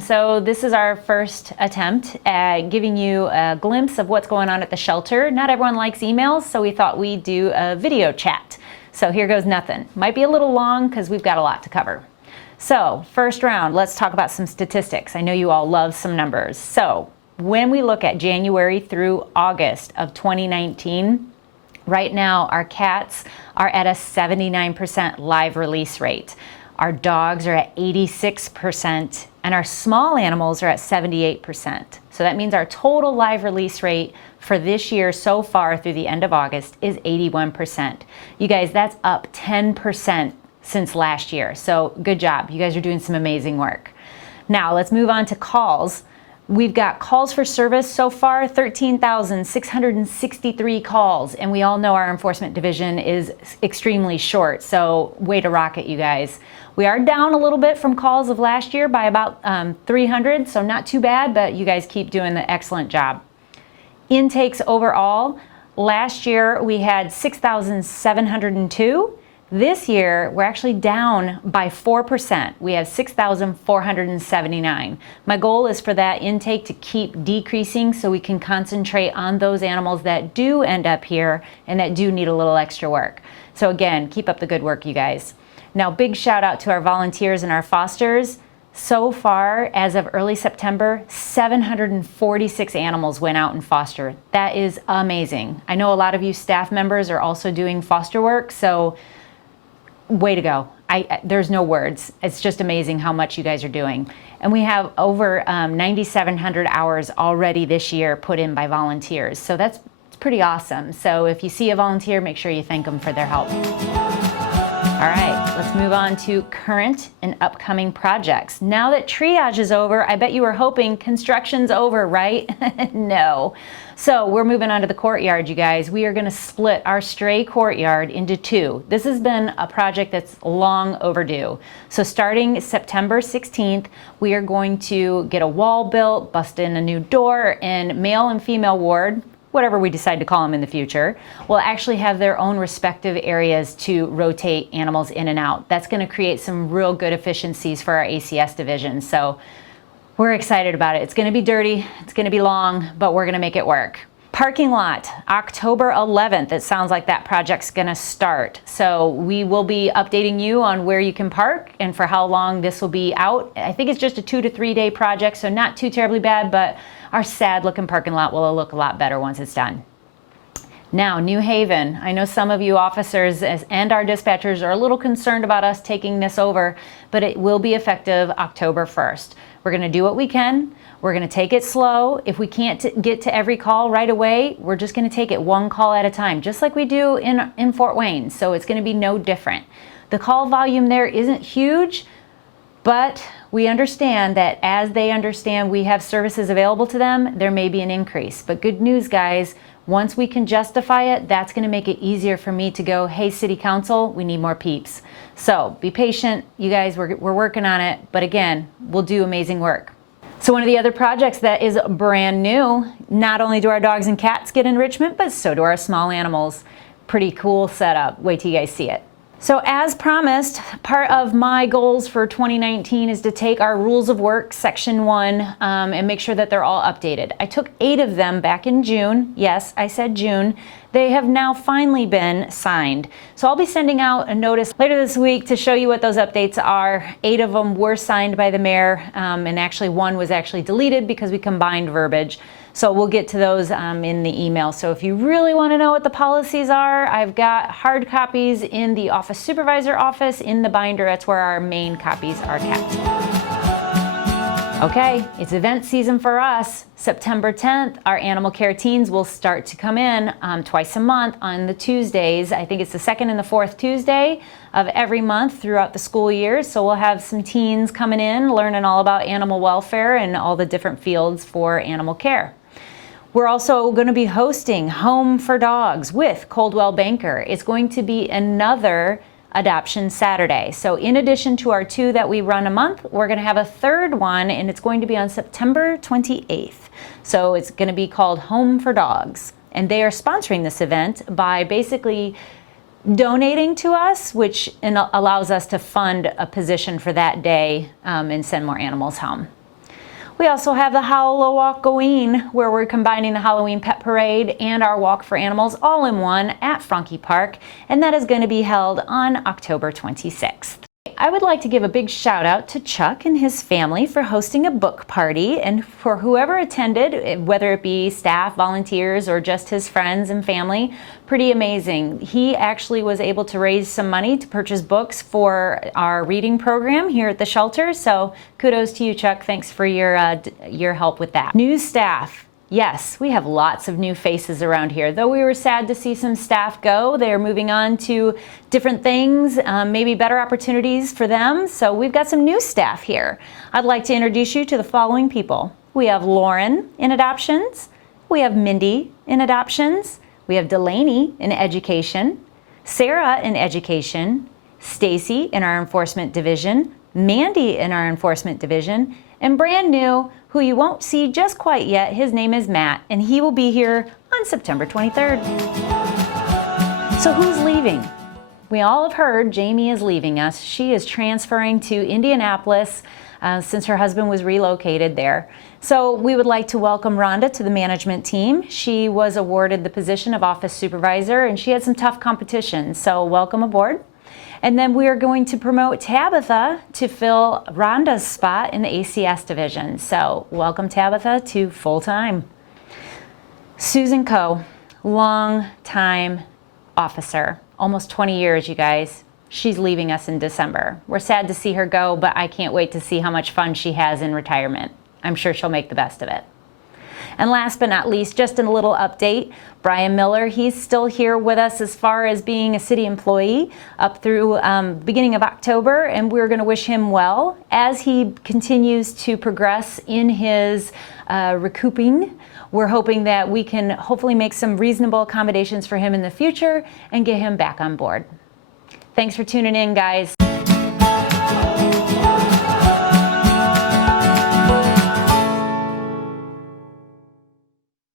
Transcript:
So this is our first attempt at giving you a glimpse of what's going on at the shelter. Not everyone likes emails, so we thought we'd do a video chat. So here goes nothing. Might be a little long because we've got a lot to cover. So first round, let's talk about some statistics. I know you all love some numbers. So when we look at January through August of 2019, right now our cats are at a 79% live release rate. Our dogs are at 86%, and our small animals are at 78%. So that means our total live release rate for this year so far through the end of August is 81%. You guys, that's up 10% since last year. So good job. You guys are doing some amazing work. Now let's move on to calls. We've got calls for service so far, 13,663 calls, and we all know our enforcement division is extremely short, so way to rock it, you guys. We are down a little bit from calls of last year by about 300, so not too bad, but you guys keep doing the excellent job. Intakes overall, last year we had 6,702. This year, we're actually down by 4%. We have 6,479. My goal is for that intake to keep decreasing so we can concentrate on those animals that do end up here and that do need a little extra work. So again, keep up the good work, you guys. Now, big shout out to our volunteers and our fosters. So far, as of early September, 746 animals went out in foster. That is amazing. I know a lot of you staff members are also doing foster work, so way to go. There's no words. It's just amazing how much you guys are doing. And we have over 9,700 hours already this year put in by volunteers. So that's pretty awesome. So if you see a volunteer, make sure you thank them for their help. All right, let's move on to current and upcoming projects. Now that triage is over, I bet you were hoping construction's over, right? No. So we're moving on to the courtyard, you guys. We are gonna split our stray courtyard into two. This has been a project that's long overdue. So starting September 16th, we are going to get a wall built, bust in a new door, and male and female ward, whatever we decide to call them in the future, will actually have their own respective areas to rotate animals in and out. That's gonna create some real good efficiencies for our ACS division. So we're excited about it. It's gonna be dirty, it's gonna be long, but we're gonna make it work. Parking lot, October 11th. It sounds like that project's gonna start. So we will be updating you on where you can park and for how long this will be out. I think it's just a 2 to 3 day project, so not too terribly bad, but our sad looking parking lot will look a lot better once it's done. Now, New Haven. I know some of you officers and our dispatchers are a little concerned about us taking this over, but it will be effective October 1st. We're gonna do what we can. We're gonna take it slow. If we can't get to every call right away, we're just gonna take it one call at a time, just like we do in Fort Wayne. So it's gonna be no different. The call volume there isn't huge, but we understand that as they understand we have services available to them, there may be an increase. But good news, guys, once we can justify it, that's gonna make it easier for me to go, hey, City Council, we need more peeps. So be patient, you guys, we're working on it. But again, we'll do amazing work. So one of the other projects that is brand new, not only do our dogs and cats get enrichment, but so do our small animals. Pretty cool setup. Wait till you guys see it. So as promised, part of my goals for 2019 is to take our rules of work, section 1, and make sure that they're all updated. I took 8 of them back in June. Yes, I said June. They have now finally been signed. So I'll be sending out a notice later this week to show you what those updates are. 8 of them were signed by the mayor, and actually 1 was actually deleted because we combined verbiage. So we'll get to those in the email. So if you really want to know what the policies are, I've got hard copies in the office supervisor office in the binder. That's where our main copies are kept. Okay, it's event season for us. September 10th, our animal care teens will start to come in twice a month on the Tuesdays. I think it's the 2nd and the 4th Tuesday of every month throughout the school year. So we'll have some teens coming in, learning all about animal welfare and all the different fields for animal care. We're also going to be hosting Home for Dogs with Coldwell Banker. It's going to be another Adoption Saturday. So in addition to our 2 that we run a month, we're going to have a 3rd one, and it's going to be on September 28th. So it's going to be called Home for Dogs. And they are sponsoring this event by basically donating to us, which allows us to fund a position for that day and send more animals home. We also have the Halloween, where we're combining the Halloween Pet Parade and our Walk for Animals all in one at Franke Park, and that is going to be held on October 26th. I would like to give a big shout out to Chuck and his family for hosting a book party, and for whoever attended, whether it be staff, volunteers, or just his friends and family, pretty amazing. He actually was able to raise some money to purchase books for our reading program here at the shelter, so kudos to you, Chuck. Thanks for your help with that. New staff. Yes, we have lots of new faces around here. Though we were sad to see some staff go, they're moving on to different things, maybe better opportunities for them. So we've got some new staff here. I'd like to introduce you to the following people. We have Lauren in adoptions. We have Mindy in adoptions. We have Delaney in education. Sarah in education. Stacy in our enforcement division. Mandy in our enforcement division. And brand new, who you won't see just quite yet, his name is Matt, and he will be here on September 23rd. So who's leaving? We all have heard Jamie is leaving us. She is transferring to Indianapolis since her husband was relocated there. So we would like to welcome Rhonda to the management team. She was awarded the position of office supervisor, and she had some tough competition, so welcome aboard. And then we are going to promote Tabitha to fill Rhonda's spot in the ACS division. So welcome Tabitha to full-time. Susan Coe, long-time officer, almost 20 years, you guys. She's leaving us in December. We're sad to see her go, but I can't wait to see how much fun she has in retirement. I'm sure she'll make the best of it. And last but not least, just a little update, Brian Miller, he's still here with us as far as being a city employee up through beginning of October, and we're going to wish him well as he continues to progress in his recouping. We're hoping that we can hopefully make some reasonable accommodations for him in the future and get him back on board. Thanks for tuning in, guys.